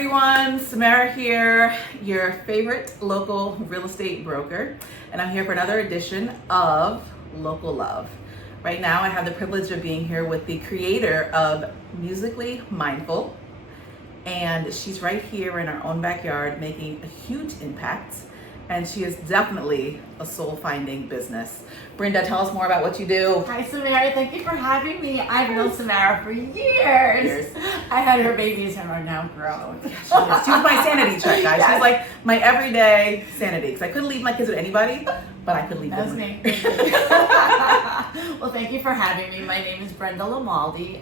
everyone, Samara here, your favorite local real estate broker, and I'm here for another edition of Local Love. Right now I have the privilege of being here with the creator of Musically Mindful, and she's right here in our own backyard making a huge impact, and she is definitely a soul-finding business. Brenda, tell us more about what you do. Hi, Samara. Thank you for having me. I've known Samara for years. I had her babies and are now grown. She was my sanity check, guys. Yes. She's like my everyday sanity, because I couldn't leave my kids with anybody, but I could leave them with me. Well, thank you for having me. My name is Brenda Limaldi,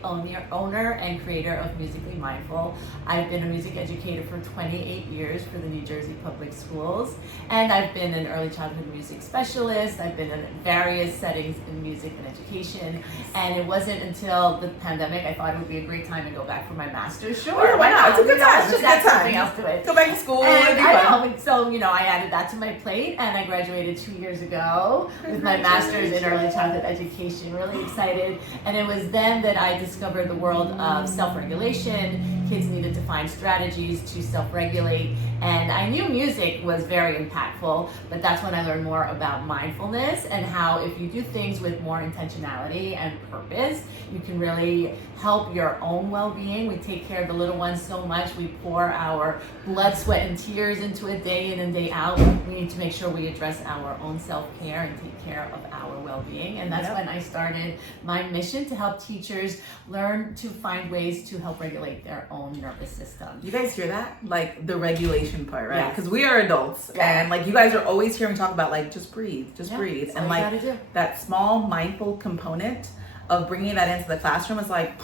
owner and creator of Musically Mindful. I've been a music educator for 28 years for the New Jersey Public Schools, and I've been an early childhood music specialist. I've been in various settings in music and education, and it wasn't until the pandemic I thought it would be a great time to go back for my master's. Sure, why not? It's a good time. Just add something else to it. Go back to school. And I know. So, I added that to my plate, and I graduated 2 years ago with my master's in early childhood education. Really excited. And it was then that I discovered the world of self-regulation. Kids needed to find strategies to self-regulate, and I knew music was very impactful, but that's when I learned more about mindfulness and how if you do things with more intentionality and purpose, you can really help your own well-being. We take care of the little ones so much. We pour our blood, sweat, and tears into it day in and day out. We need to make sure we address our own self-care and take care of our well-being, and that's when I started my mission to help teachers learn to find ways to help regulate their own nervous system. You guys hear that? Like the regulation part, right? Yes. Because we are adults, and like you guys are always hearing talk about like just breathe, breathe, and like that small mindful component of bringing that into the classroom is like.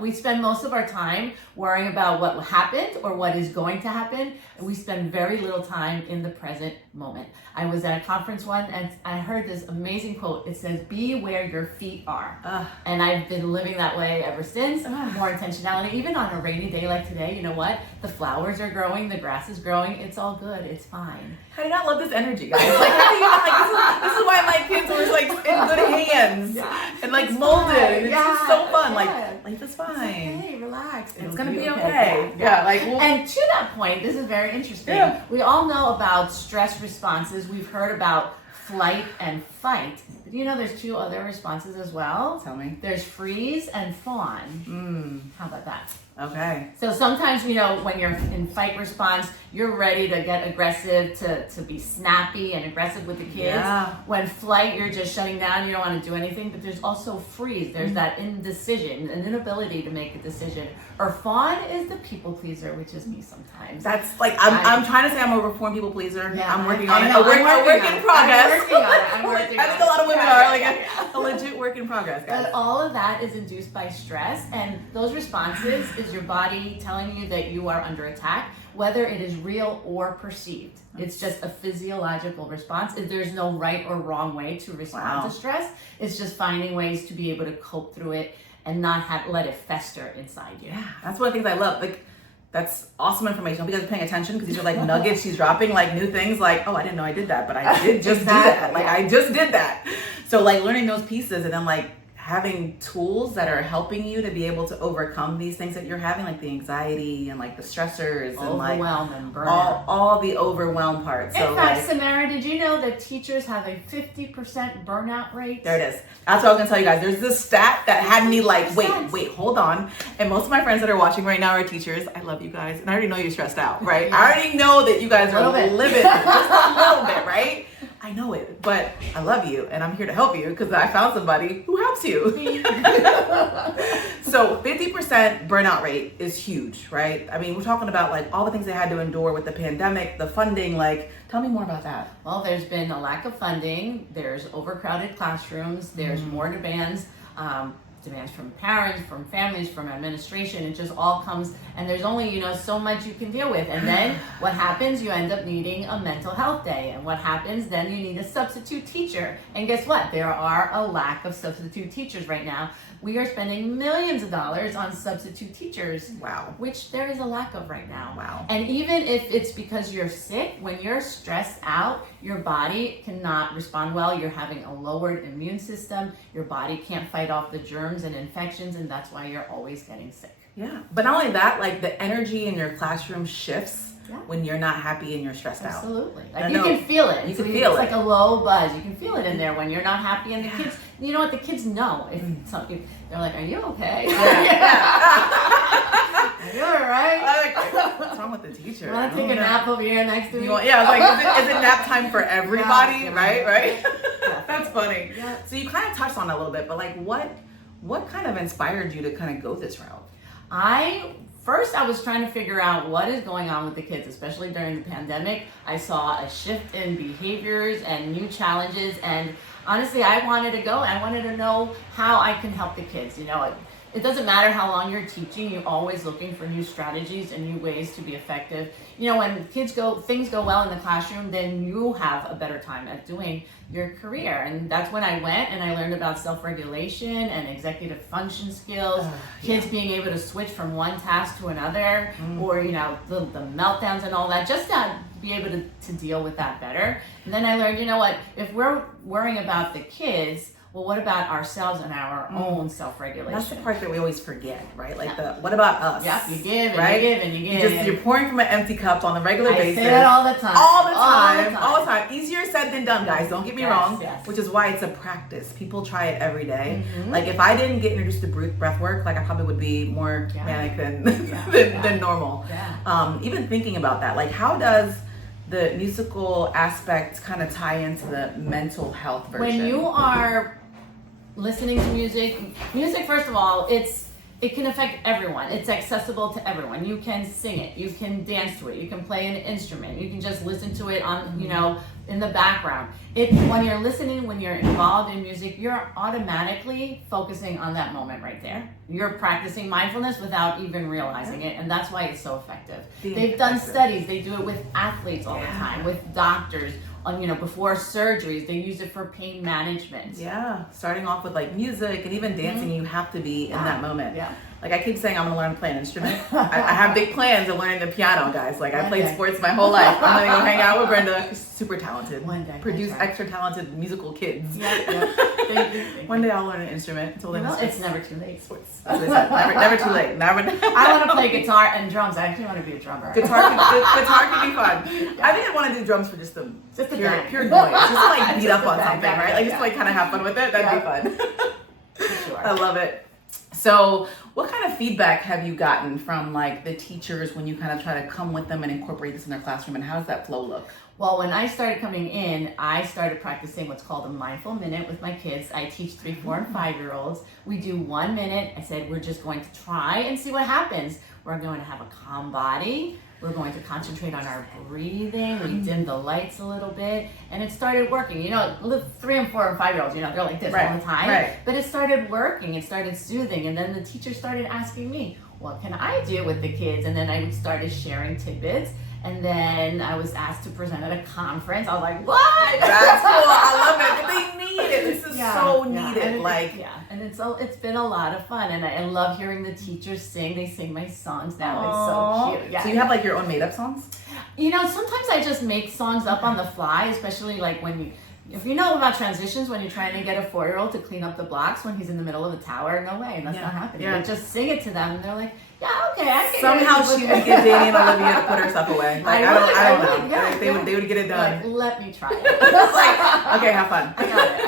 We spend most of our time worrying about what happened or what is going to happen, and we spend very little time in the present moment. I was at a conference once and I heard this amazing quote. It says, "Be where your feet are." And I've been living that way ever since. More intentionality, even on a rainy day like today. You know what? The flowers are growing, the grass is growing. It's all good. It's fine. How do you not love this energy, guys? Like, how do you not like this is why my kids were like in good hands and like molded. And it's just so fun. Like life is fine. It's okay, relax. It's gonna be okay. Yeah, like and to that point, this is very interesting. Yeah. We all know about stress responses. We've heard about flight and fight. But there's two other responses as well? Tell me. There's freeze and fawn. How about that? Okay. So sometimes, when you're in fight response, you're ready to get aggressive, to be snappy and aggressive with the kids. Yeah. When flight, you're just shutting down, you don't want to do anything, but there's also freeze. There's that indecision, an inability to make a decision. Or fawn is the people pleaser, which is me sometimes. That's like, I'm trying to say I'm a reformed people pleaser. Yeah, I'm working on it. A work in progress. I'm working on it. I think a lot of women are like a legit work in progress, guys. But all of that is induced by stress, and those responses is your body telling you that you are under attack, whether it is real or perceived. It's just a physiological response. There's no right or wrong way to respond to stress. It's just finding ways to be able to cope through it and not let it fester inside you. Yeah, that's one of the things I love. Like, that's awesome information. I hope you guys are paying attention, because these are like nuggets she's dropping, like new things like, oh, I didn't know I did that, but I did just do that. Like, I just did that. So like learning those pieces and then like having tools that are helping you to be able to overcome these things that you're having, like the anxiety and like the stressors and like and burnout. all the overwhelm parts. In fact, Samara, did you know that teachers have a 50% burnout rate? There it is. That's what I was gonna tell you guys. There's this stat that had me like, wait, hold on. And most of my friends that are watching right now are teachers. I love you guys, and I already know you're stressed out, right? Yeah. I already know that you guys are living just a little bit, right? I know it, but I love you, and I'm here to help you because I found somebody who helps you. So 50% burnout rate is huge, right? I mean, we're talking about like all the things they had to endure with the pandemic, the funding. Like, tell me more about that. Well, there's been a lack of funding. There's overcrowded classrooms. There's more demands. Demands from parents, from families, from administration. It just all comes, and there's only, so much you can deal with. And then what happens? You end up needing a mental health day. And what happens? Then you need a substitute teacher. And guess what? There are a lack of substitute teachers right now. We are spending millions of dollars on substitute teachers. Wow. Which there is a lack of right now. Wow. And even if it's because you're sick, when you're stressed out, your body cannot respond well. You're having a lowered immune system. Your body can't fight off the germs and infections, and that's why you're always getting sick. Yeah. But not only that, like the energy in your classroom shifts Yeah. when you're not happy and you're stressed out. Absolutely. I Like you know. can feel it. You can feel it's it. like a low buzz. You can feel it in there when you're not happy. And the Yeah. kids, you know what? The kids know if something. They're like, "Are you okay? Are you all right? What's wrong with the teacher? You want to take a nap over here next to me?" I was like, is it nap time for everybody? Yeah. Right? Yeah. That's funny. Yeah. So you kind of touched on it a little bit, but like what kind of inspired you to kind of go this route? First, I was trying to figure out what is going on with the kids, especially during the pandemic. I saw a shift in behaviors and new challenges, and honestly, I wanted to go. I wanted to know how I can help the kids. You know, it doesn't matter how long you're teaching, you're always looking for new strategies and new ways to be effective. You know, when things go well in the classroom, then you have a better time at doing your career. And that's when I went and I learned about self-regulation and executive function skills, kids being able to switch from one task to another, or, you know, the meltdowns and all that, just to be able to deal with that better. And then I learned, you know what, if we're worrying about the kids, well, what about ourselves and our own self-regulation? That's the part that we always forget, right? Like what about us? Yep, you give and right? you give and you give. You're pouring from an empty cup on a regular basis. I say that all the time. All the time. Easier said than done, guys. Don't get me wrong. Yes. Which is why it's a practice. People try it every day. Like if I didn't get introduced to breathwork, like I probably would be more manic than normal. Yeah. Even thinking about that, like how does the musical aspect kind of tie into the mental health version? When you are listening to music, first of all, it can affect everyone. It's accessible to everyone. You can sing it, you can dance to it, you can play an instrument, you can just listen to it on, you know, in the background. When you're listening, when you're involved in music, you're automatically focusing on that moment right there. You're practicing mindfulness without even realizing it, and that's why it's so effective. They've done studies, they do it with athletes all the time, with doctors, you know, before surgeries, they use it for pain management. Yeah, starting off with like music and even dancing, you have to be in that moment. Yeah. Like I keep saying I'm gonna learn to play an instrument. I have big plans of learning the piano, guys. Like I played sports my whole life. I'm gonna go hang out with Brenda. She's super talented. One day. Produce extra talented musical kids. Yeah. Thank you. One day I'll learn an instrument. Until then, It's never too late. As they said, never too late. Never. I want to play guitar and drums. I actually want to be a drummer. Guitar can be fun. I think I want to do drums for just the pure noise, just to like beat up on something, right? Like just to like kind of have fun with it. That'd be fun. Sure. I love it. So, what kind of feedback have you gotten from like the teachers when you kind of try to come with them and incorporate this in their classroom, and how does that flow look? Well, when I started coming in, I started practicing what's called a mindful minute with my kids. I teach 3, 4, and 5-year-olds. We do 1 minute. I said, we're just going to try and see what happens. We're going to have a calm body. We're going to concentrate on our breathing. We dim the lights a little bit. And it started working. You know, 3 and 4 and 5-year-olds, you know, they're like this all the time. Right. But it started working. It started soothing. And then the teacher started asking me, what can I do with the kids? And then I started sharing tidbits. And then I was asked to present at a conference. I was like, what? That's cool. I love it. They need it. This is so needed. And it's been a lot of fun. And I love hearing the teachers sing. They sing my songs now. It's so cute. Yeah. So you have like your own made up songs? You know, sometimes I just make songs up on the fly, especially like if you know about transitions, when you're trying to get a 4-year-old to clean up the blocks when he's in the middle of a tower, no way, that's not happening. You just sing it to them, and they're like, yeah, okay, I can. Somehow she would get Danny and Olivia to put her stuff away. Like I don't know. Yeah, they would get it done. Like, let me try it. Like, okay, have fun. I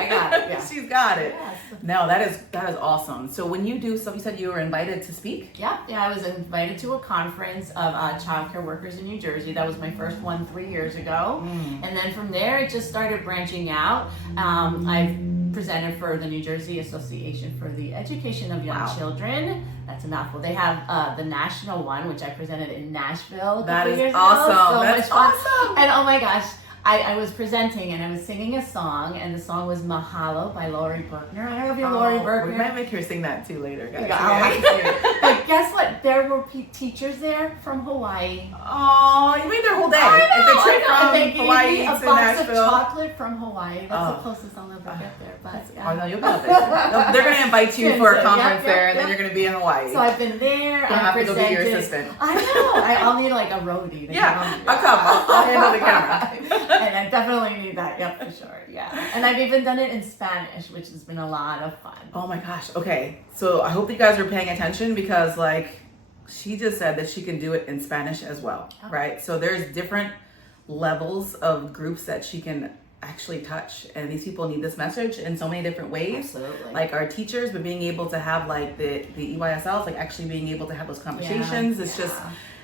got it. Yeah. She's got it. Yes. No, that is awesome. So when you do stuff, you said you were invited to speak? Yeah, I was invited to a conference of childcare workers in New Jersey. That was my first one 3 years ago. And then from there, it just started branching out. I've presented for the New Jersey Association for the Education of Young Children. That's a mouthful. They have the national one, which I presented in Nashville. That is years awesome. Ago. So That's much fun. awesome. And oh my gosh, I was presenting and I was singing a song, and the song was Mahalo by Lori Berkner. I don't know if you're Lori Berkner. We might make her sing that too later, guys. But guess what? There were teachers there from Hawaii. Oh, you made their whole day. I The trip from they gave Hawaii me to a box Nashville. of chocolate from Hawaii. That's the closest I'll ever get there. But Oh no, you'll go there. They're gonna invite you for a conference there, and then you're gonna be in Hawaii. So I've been there. You'll have to go be your assistant. I know. I'll need like a roadie. I'll come. I'll handle the camera. And I definitely need that. Yep, for sure. Yeah. And I've even done it in Spanish, which has been a lot of fun. Oh my gosh. Okay. So I hope you guys are paying attention, because like she just said that she can do it in Spanish as well, Oh. right? So there's different levels of groups that she can actually touch, and these people need this message in so many different ways. Absolutely. Like our teachers, but being able to have like the EYSLs, like actually being able to have those conversations, it's just,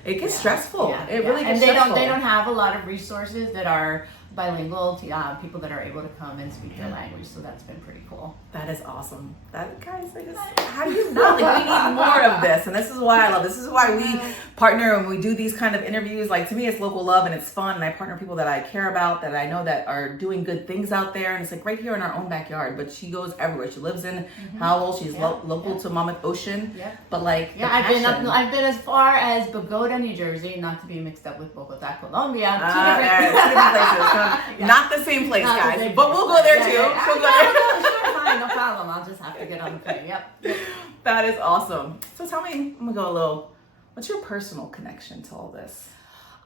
it gets stressful. It really gets and stressful. They don't have a lot of resources that are bilingual to people that are able to come and speak their language, so that's been pretty cool. That is awesome. That, guys, I just, how do you not? Like, we need more of this, and this is why I love. This is why we partner and we do these kind of interviews. Like, to me, it's local love and it's fun, and I partner people that I care about, that I know that are doing good things out there, and it's like right here in our own backyard. But she goes everywhere. She lives in Howell. She's local to Monmouth Ocean. Yeah. But like, I've been as far as Bogota, New Jersey, not to be mixed up with Bogota, Colombia. Two different places. Not the same place, guys. But we'll go there too. Sure, fine, no problem. I'll just have to get on the plane. Yep. That is awesome. So tell me, I'm gonna go a little. What's your personal connection to all this?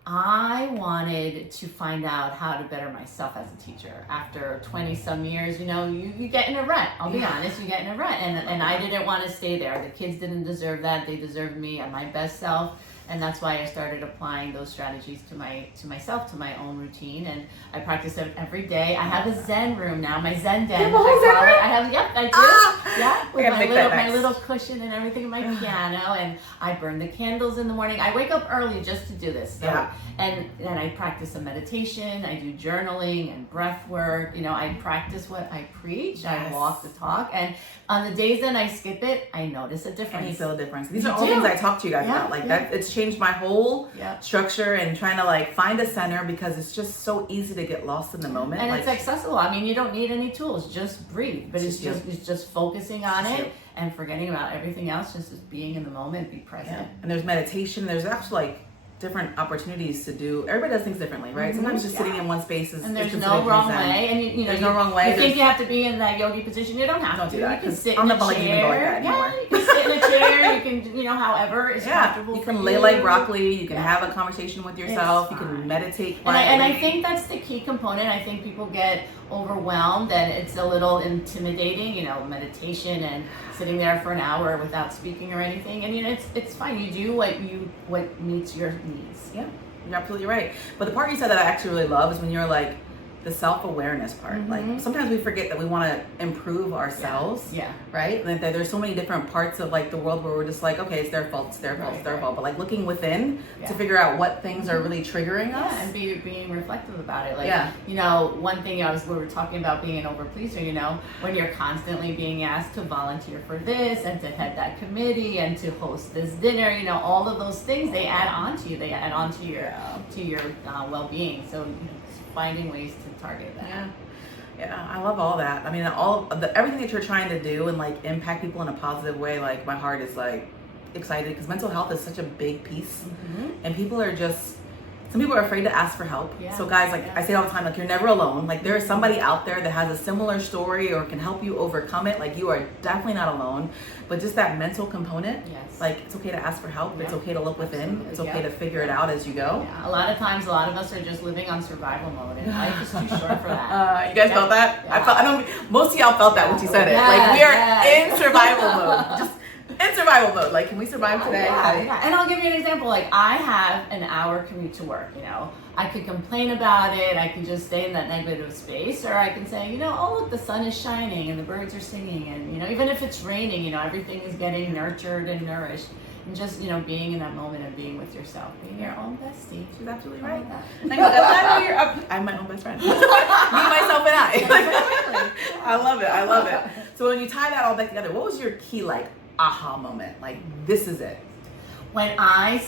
I wanted to find out how to better myself as a teacher. After 20 some years, you get in a rut. I'll be honest, you get in a rut. And I didn't want to stay there. The kids didn't deserve that. They deserved me at my best self. And that's why I started applying those strategies to myself, to my own routine, and I practice it every day. I have a Zen room now, my Zen den. You have a whole Zen room? I have, I do. With my little cushion and everything, my piano, and I burn the candles in the morning. I wake up early just to do this. So, and then I practice some meditation. I do journaling and breath work. I practice what I preach. I walk the talk, and on the days that I skip it, I notice a difference. And you feel a difference. These are all things I talk to you guys about. Like that, it's changed my whole structure and trying to like find a center, because it's just so easy to get lost in the moment. And it's accessible. I mean, you don't need any tools. Just breathe. But it's just focusing on it and forgetting about everything else. Just being in the moment, be present. Yeah. And there's meditation. There's actually like different opportunities to do. Everybody does things differently, right? Sometimes just sitting in one space is, and there's no wrong way. And there's no wrong way. You think you have to be in that yogi position? You don't have to. Do that. You can sit in a chair. You can sit in a chair. You can, however is comfortable. You can lay like broccoli. You can have a conversation with yourself. You can meditate. And I think that's the key component. I think people get overwhelmed and it's a little intimidating, meditation and sitting there for an hour without speaking or anything. And it's fine. You do what meets your needs. Yeah, you're absolutely right. But the part you said that I actually really love is when you're like the self-awareness part. Like sometimes we forget that we want to improve ourselves. Right? And there's so many different parts of like the world where we're just like, okay, it's their fault, it's their fault, it's their fault. But like looking within to figure out what things are really triggering us. And being reflective about it. Like, one thing we were talking about being an overpleaser, when you're constantly being asked to volunteer for this and to head that committee and to host this dinner, all of those things, they add on to you. They add on to your well-being. So, finding ways to target that. Yeah, I love all that. I mean, everything that you're trying to do and like impact people in a positive way. Like my heart is like excited because mental health is such a big piece, and some people are afraid to ask for help. So guys, like I say all the time, like you're never alone. Like there is somebody out there that has a similar story or can help you overcome it. Like you are definitely not alone. But just that mental component, like it's okay to ask for help. It's okay to look within. It's okay to figure it out as you go. A lot of times, a lot of us are just living on survival mode, and life is too short for that. You guys felt that? I know most of y'all felt that when she said it. Like we are in survival mode. Just in survival mode. Like, can we survive today? And I'll give you an example. Like, I have an hour commute to work, I could complain about it. I can just stay in that negative space. Or I can say, oh, look, the sun is shining and the birds are singing. And, even if it's raining, everything is getting nurtured and nourished. And just, being in that moment and being with yourself, being your own bestie. She's absolutely right. I'm my own best friend. Me, myself, and I. I love it. So when you tie that all back together, what was your key, aha moment? Like, this is it. When I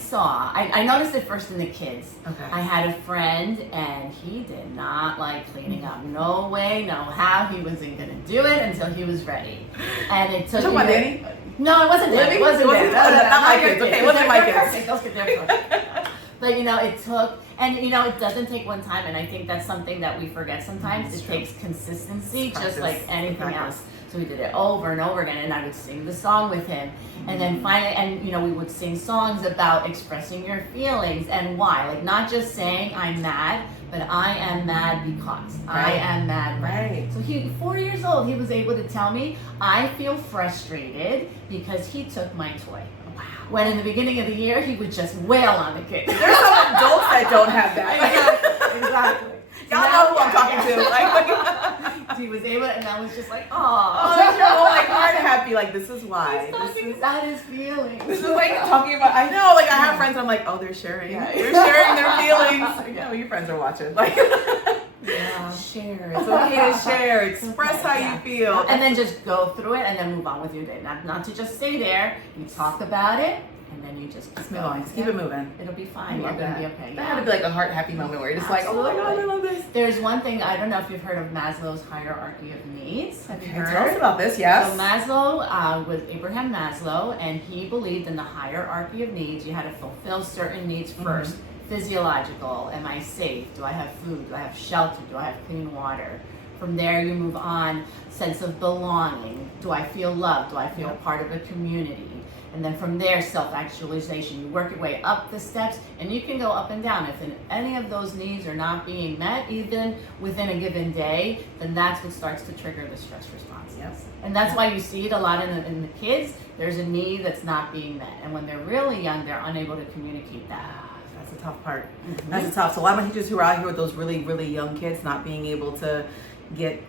noticed it first in the kids. Okay. I had a friend and he did not like cleaning up. No way, no how. He wasn't going to do it until he was ready. And it took me... Danny? No, it wasn't Danny. It wasn't Danny. Not my kids. Okay, it wasn't my kids. Those kids are perfect. But, it took... And, it doesn't take one time. And I think that's something that we forget sometimes. It takes consistency, just like anything else. So we did it over and over again, and I would sing the song with him. And then finally, we would sing songs about expressing your feelings and why. Like, not just saying, I'm mad, but I am mad because. I am mad. Right. So 4 years old, he was able to tell me, I feel frustrated because he took my toy. Wow. When in the beginning of the year, he would just wail on the kids. There's some adults that don't have that. Exactly. Y'all know who I'm talking to. Like, he was able, and I was just like, oh, that's your whole like heart happy. Like, this is why. He's talking about his feelings. This is like talking about. I know. Like, I have friends. I'm like, oh, they're sharing. Yeah. They're sharing their feelings. Yeah, well, your friends are watching. Like, yeah. Share. It's okay to share. Express how you feel. And then just go through it, and then move on with your day. Not to just stay there. You talk about it. And then you just move on. Just keep it moving. It'll be fine. You're going to be okay. That had to be like a heart happy moment where you're just like, oh my God, I love this. There's one thing, I don't know if you've heard of Maslow's hierarchy of needs. Have you heard? Tell us about this, yes. So Maslow was Abraham Maslow, and he believed in the hierarchy of needs. You had to fulfill certain needs first. Physiological, am I safe? Do I have food? Do I have shelter? Do I have clean water? From there you move on, sense of belonging. Do I feel loved? Do I feel part of a community? And then from there, self-actualization. You work your way up the steps, and you can go up and down. If any of those needs are not being met, even within a given day, then that's what starts to trigger the stress response. Yes. And that's why you see it a lot in the kids. There's a need that's not being met. And when they're really young, they're unable to communicate that. That's the tough part. That's tough. So a lot of my teachers who are out here with those really, really young kids not being able to get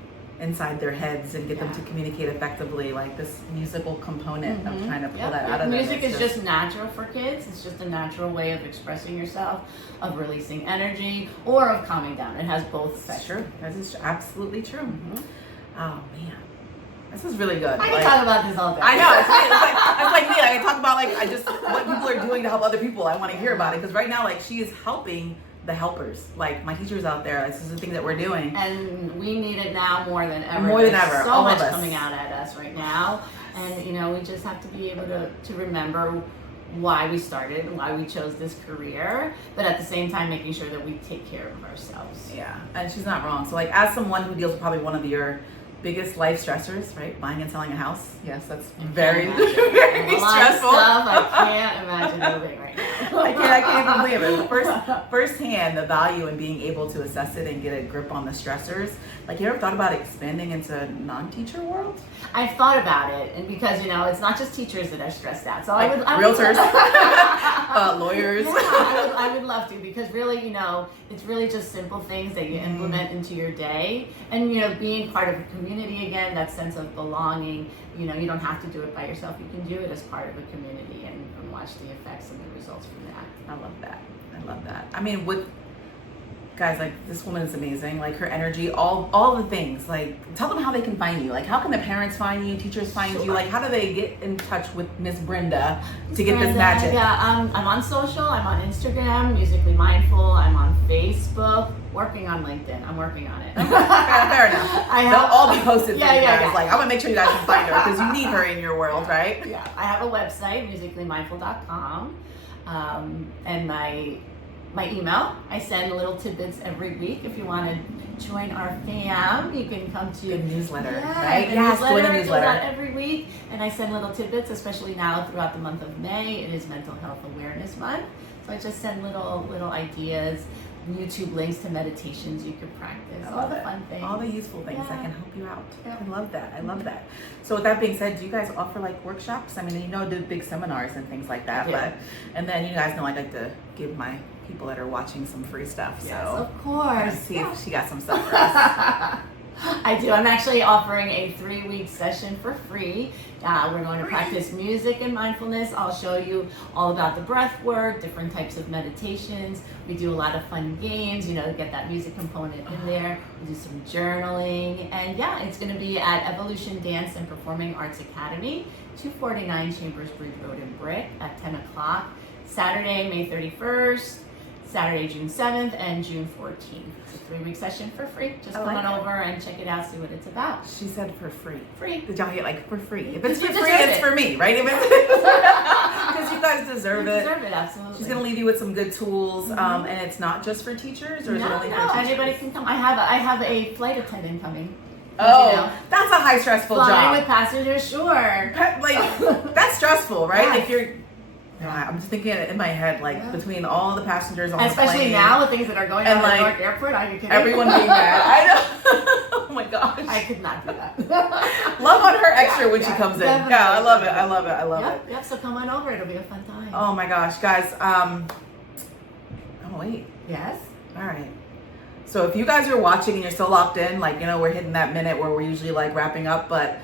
inside their heads and get them to communicate effectively, like this musical component of trying to pull that out of them. Music is just natural for kids. It's just a natural way of expressing yourself, of releasing energy, or of calming down. It has both effects. That's true. That is absolutely true. Oh man, this is really good. I can talk about this all day. I know. It's like me. I can talk about like what people are doing to help other people. I want to hear about it because right now, like, she is helping the helpers, like my teachers out there. This is the thing that we're doing, and we need it now more than ever. More than ever. So all much of us coming out at us right now, and we just have to be able to remember why we started and why we chose this career, but at the same time making sure that we take care of ourselves. Yeah, and she's not wrong. So like, as someone who deals with probably one of your biggest life stressors, right? Buying and selling a house. Yes, that's very, very stressful. Stuff I can't imagine moving right now. I can't even believe it. Firsthand, the value in being able to assess it and get a grip on the stressors. Like, you ever thought about expanding into non-teacher world? I've thought about it, and because it's not just teachers that are stressed out. So like realtors, lawyers. Yeah, I would love to, because really, it's really just simple things that you implement into your day, and being part of a community again, that sense of belonging. You don't have to do it by yourself. You can do it as part of a community and watch the effects and the results from that. I love that. I love that. I mean, with guys, like, this woman is amazing. Like, her energy, all the things. Like, tell them how they can find you. Like, how can the parents find you, teachers find you? Like, how do they get in touch with Miss Brenda to get this magic? Yeah, I'm on social. I'm on Instagram, Musically Mindful. I'm on Facebook. Working on LinkedIn. I'm working on it. Fair enough. They'll all be posted for you guys. Like, I'm gonna make sure you guys can find her because you need her in your world, right? Yeah. I have a website, musicallymindful.com, and my email. I send little tidbits every week. If you want to join our fam, you can come to the newsletter. Yeah, right? The newsletter. It goes out every week, and I send little tidbits, especially now throughout the month of May. It is Mental Health Awareness Month, so I just send little ideas, YouTube links to meditations you could practice, all the fun things, all the useful things that can help you out. Yeah. I love that. I love that. So with that being said, do you guys offer like workshops? I mean, do big seminars and things like that, and then you guys know I like to give my people that are watching some free stuff. Yes, so of course. Let's see if she got some stuff for us. I do. I'm actually offering a 3-week session for free. We're going to practice music and mindfulness. I'll show you all about the breath work, different types of meditations. We do a lot of fun games, to get that music component in there. We do some journaling. And it's going to be at Evolution Dance and Performing Arts Academy, 249 Chambers Bridge Road in Brick at 10 o'clock. Saturday, May 31st. Saturday, June 7th, and June 14th. It's a 3-week session for free. Just come on over and check it out, see what it's about. She said for free. Free. Did y'all hear, like, for free? If it's for free, it's for me, right? Because you guys deserve it. You deserve it, absolutely. She's going to leave you with some good tools, and it's not just for teachers, or is it only for teachers? Anybody can come. I have a flight attendant coming. Oh, that's a high stressful job. Flying with passengers, sure. That's stressful, right? Yes. If you're... I'm just thinking in my head, like, between all the passengers on the plane. Especially now, with things that are going on at Newark Airport, are you kidding? Everyone being mad. I know. Oh my gosh. I could not do that. Love on her extra when she comes in. Definitely. Yeah, I love it. I love it. I love it. Yep, so come on over. It'll be a fun time. Oh my gosh, guys. Oh, wait. Yes? All right. So if you guys are watching and you're still locked in, like, you know, we're hitting that minute where we're usually like wrapping up, but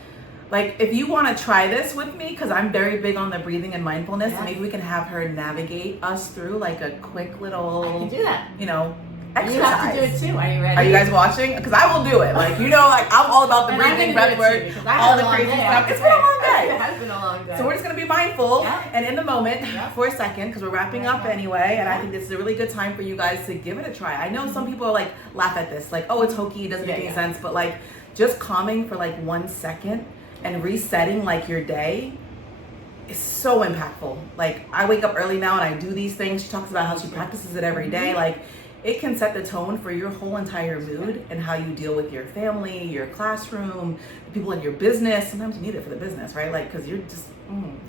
like if you want to try this with me, because I'm very big on the breathing and mindfulness, Yes. maybe we can have her navigate us through like a quick little, I can do that. you know, exercise. You have to do it too. Are you ready? Are you guys watching? Because I will do it. Like, you know, like I'm all about the And I'm breathing, gonna do breath it too, work, because I had all a the long crazy day, stuff. I have to It's been a long say. day. It has been a long day. So we're just gonna be mindful Yeah. and in the moment Yeah. for a second, because we're wrapping up anyway. And I think this is a really good time for you guys to give it a try. I know some people are like laugh at this, like, oh, it's hokey, it doesn't make any sense, but like just calming for like 1 second and resetting like your day is so impactful. Like I wake up early now and I do these things. She talks about how she practices it every day. Like it can set the tone for your whole entire mood and how you deal with your family, your classroom, the people in your business. Sometimes you need it for the business, right? Like, cause you're just,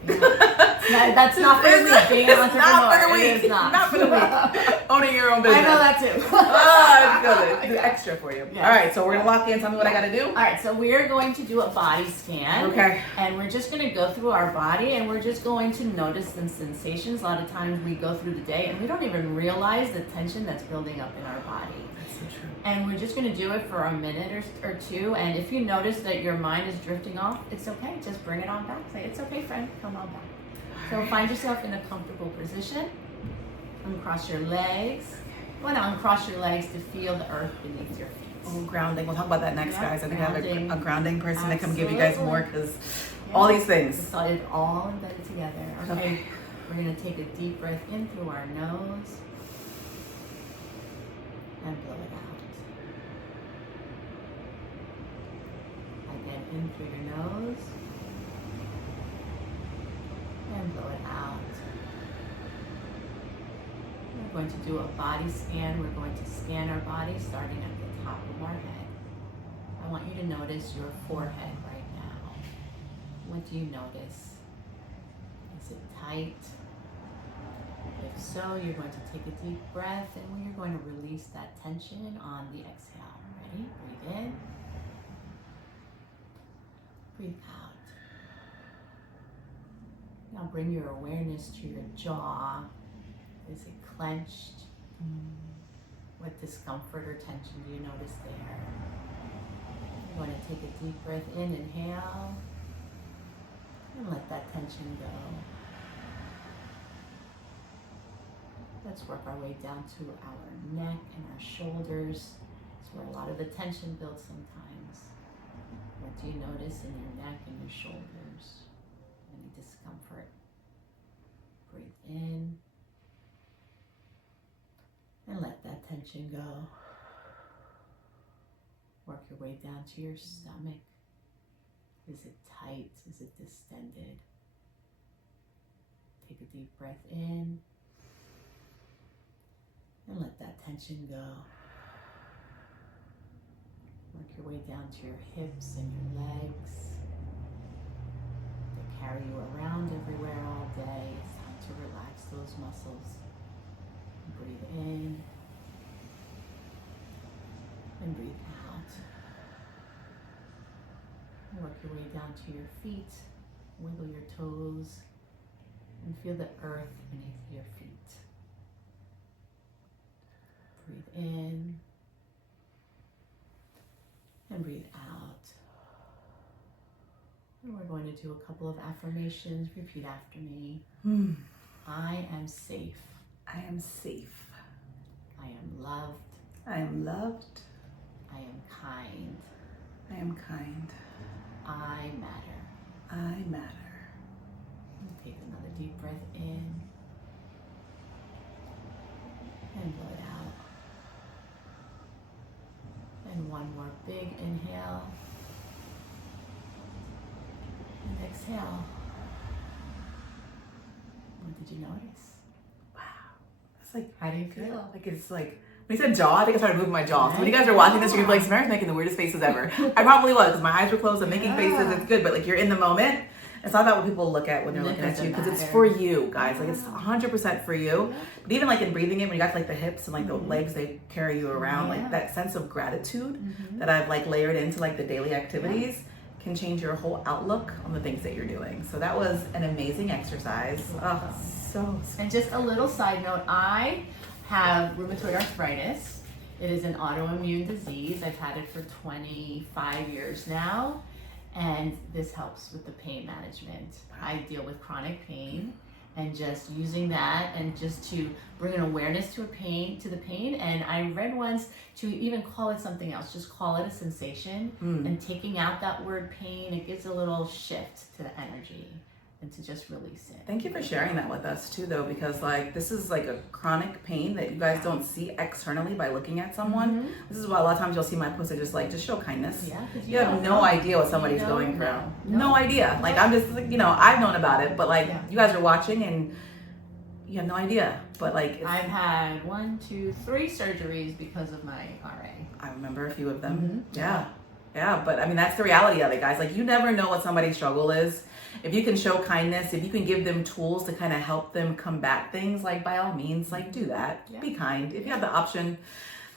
That's not for the week. Being an It's not for the entrepreneur, it week. is not. Not for the week. Owning your own business. I know that too. Ah, it's extra for you. Yeah. All right, so we're gonna lock in. Tell me what I gotta do. All right, so we're going to do a body scan. Okay. And we're just going to go through our body and we're just going to notice some sensations. A lot of times we go through the day and we don't even realize the tension that's building up in our body. That's so true. And we're just going to do it for a minute or two. And if you notice that your mind is drifting off, it's okay. Just bring it on back. Say, it's okay, friend. Come on back. So find yourself in a comfortable position. Uncross your legs. You want to uncross your legs to feel the earth beneath your feet. Oh, grounding. We'll talk about that next, Yeah, guys. I think I grounding. have a grounding person to come give you guys more because Yeah. all these things. It's all embedded together. Okay. Okay. We're going to take a deep breath in through our nose and blow it out. Again, in through your nose and blow it out. We're going to do a body scan. We're going to scan our body starting at the top of our head. I want you to notice your forehead right now. What do you notice? Is it tight? If so, you're going to take a deep breath and you're going to release that tension on the exhale. Ready? Breathe in. Breathe out. Now bring your awareness to your jaw. Is it clenched? What discomfort or tension do you notice there? You're going to take a deep breath in, inhale, and let that tension go. Let's work our way down to our neck and our shoulders. It's where a lot of the tension builds sometimes. What do you notice in your neck and your shoulders? Any discomfort? Breathe in. And let that tension go. Work your way down to your stomach. Is it tight? Is it distended? Take a deep breath in. And let that tension go. Work your way down to your hips and your legs. They carry you around everywhere all day. It's time to relax those muscles. Breathe in and breathe out. Work your way down to your feet. Wiggle your toes and feel the earth beneath your feet. Breathe in and breathe out. And we're going to do a couple of affirmations. Repeat after me. I am safe. I am safe. I am loved. I am loved. I am kind. I am kind. I matter. I matter. Take another deep breath in and blow it out. And one more big inhale and exhale. What did you notice? Wow. It's like, How do you feel? like it's like, when you said jaw, I think I started moving my jaw. So when you guys are watching this, you're gonna be like, Samara's making the weirdest faces ever. I probably was, because my eyes were closed, I'm making faces, it's good, but like you're in the moment. It's not about what people look at when they're looking at you, because it's for you, guys. Like, it's 100% for you. But even like in breathing in, when you got like the hips and like the legs, they carry you around, like that sense of gratitude that I've like layered into like the daily activities can change your whole outlook on the things that you're doing. So that was an amazing exercise. Oh, so. And just a little side note, I have rheumatoid arthritis. It is an autoimmune disease. I've had it for 25 years now. And this helps with the pain management. I deal with chronic pain, and just using that and just to bring an awareness to the pain. And I read once to even call it something else, just call it a sensation. And taking out that word pain, it gives a little shift to the energy and to just release it. Thank you for sharing that with us too, though, because like this is like a chronic pain that you guys don't see externally by looking at someone. This is why a lot of times you'll see my posts that just show kindness. Yeah, you have no idea what somebody's going through. No idea. Like I'm just like, I've known about it, but like you guys are watching and you have no idea. But like I've had 1, 2, 3 surgeries because of my RA. I remember a few of them. Yeah, but I mean that's the reality of it, guys. Like you never know what somebody's struggle is. If you can show kindness, if you can give them tools to kind of help them combat things, like by all means, like do that. Be kind. If you have the option.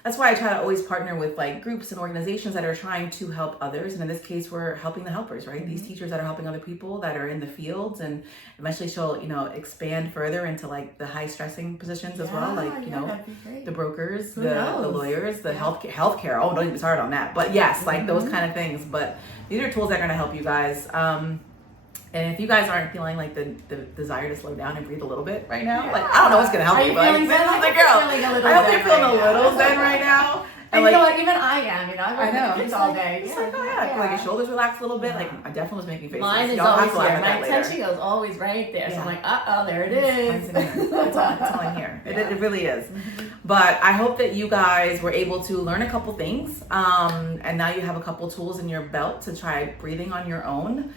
That's why I try to always partner with like groups and organizations that are trying to help others. And in this case, we're helping the helpers, right? These teachers that are helping other people that are in the fields, and eventually she'll, expand further into like the high stressing positions as well. Like, the brokers, the lawyers, the healthcare. Oh, don't even start on that. But yes, like those kind of things. But these are tools that are going to help you guys. And if you guys aren't feeling like the desire to slow down and breathe a little bit right now, like I don't know what's gonna help you, but like, I hope you're feeling a little zen right now. And you know what, even I am, I know. It's all day. It's like, like your shoulders relax a little bit. Like I definitely was making faces. Mine is always here. My attention goes always right there. So I'm like, there it is. It's all in here. It really is. But I hope that you guys were able to learn a couple things. And now you have a couple tools in your belt to try breathing on your own.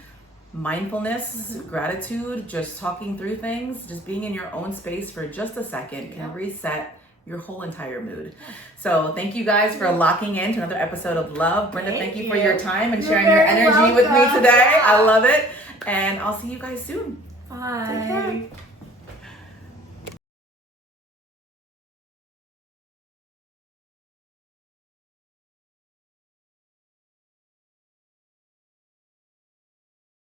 Mindfulness, gratitude, just talking through things, just being in your own space for just a second can reset your whole entire mood. So thank you guys for locking in to another episode of Love. Brenda, thank you for your time and sharing your energy with me today. I love it. And I'll see you guys soon. Bye. Take care.